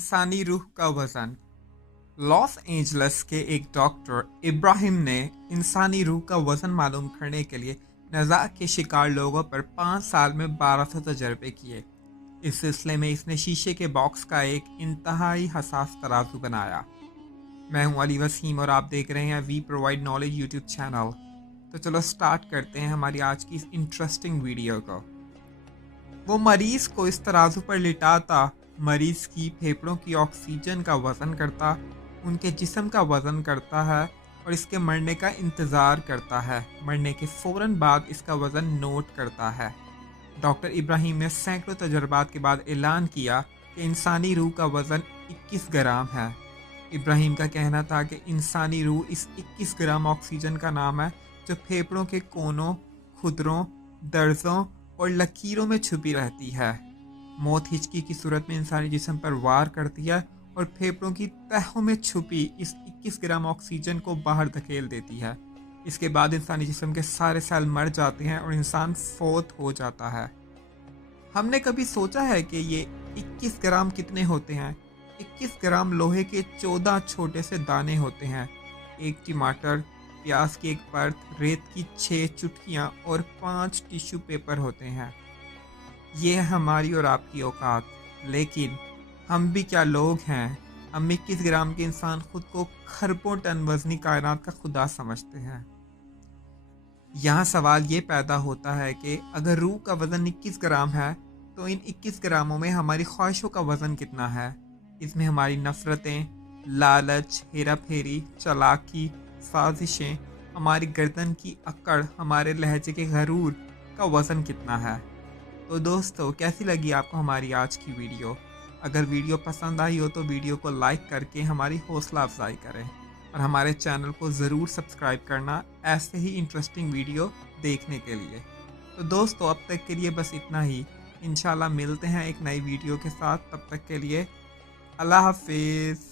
इंसानी रूह का वजन। लॉस एंजल्स के एक डॉक्टर इब्राहिम ने इंसानी रूह का वजन मालूम करने के लिए नज़ा के शिकार लोगों पर 5 साल में 1200 तजर्बे किए। इस सिलसिले में इसने शीशे के बॉक्स का एक इंतहाई हसास तराजू बनाया। मैं हूं अली वसीम और आप देख रहे हैं we provide knowledge YouTube channel. तो चलो स्टार्ट करते हैं हमारी आज की इस इंटरेस्टिंग वीडियो को। वो मरीज को इस तराजू पर लिटाता मरीज की फेफड़ों की ऑक्सीजन का वज़न करता, उनके जिस्म का वज़न करता है और इसके मरने का इंतज़ार करता है। मरने के फ़ौरन बाद इसका वज़न नोट करता है। डॉक्टर इब्राहिम ने सैकड़ों तजर्बात के बाद ऐलान किया कि इंसानी रूह का वज़न 21 ग्राम है। इब्राहिम का कहना था कि इंसानी रूह इस 21 ग्राम ऑक्सीजन का नाम है जो फेफड़ों के कोनों, खुदरों, दर्जों और लकीरों में छुपी रहती है। मौत हिचकी की सूरत में इंसानी जिस्म पर वार करती है और फेफड़ों की तहों में छुपी इस 21 ग्राम ऑक्सीजन को बाहर धकेल देती है। इसके बाद इंसानी जिस्म के सारे सेल मर जाते हैं और इंसान फौत हो जाता है। हमने कभी सोचा है कि ये 21 ग्राम कितने होते हैं? 21 ग्राम लोहे के 14 छोटे से दाने होते हैं। एक टमाटर, प्याज की एक परत, रेत की 6 चुटकियाँ और 5 टिश्यू पेपर होते हैं। ये है हमारी और आपकी औकात। लेकिन हम भी क्या लोग हैं? हम 21 ग्राम के इंसान खुद को खरबों टन वजनी कायनात का खुदा समझते हैं। यहाँ सवाल ये पैदा होता है कि अगर रूह का वज़न 21 ग्राम है तो इन 21 ग्रामों में हमारी ख्वाहिशों का वज़न कितना है? इसमें हमारी नफ़रतें, लालच, हेरा फेरी, चालाकी, साजिशें, हमारी गर्दन की अकड़, हमारे लहजे के गरूर का वज़न कितना है? तो दोस्तों, कैसी लगी आपको हमारी आज की वीडियो? अगर वीडियो पसंद आई हो तो वीडियो को लाइक करके हमारी हौसला अफजाई करें और हमारे चैनल को ज़रूर सब्सक्राइब करना ऐसे ही इंटरेस्टिंग वीडियो देखने के लिए। तो दोस्तों, अब तक के लिए बस इतना ही। इंशाल्लाह मिलते हैं एक नई वीडियो के साथ। तब तक के लिए अल्लाह हाफिज़।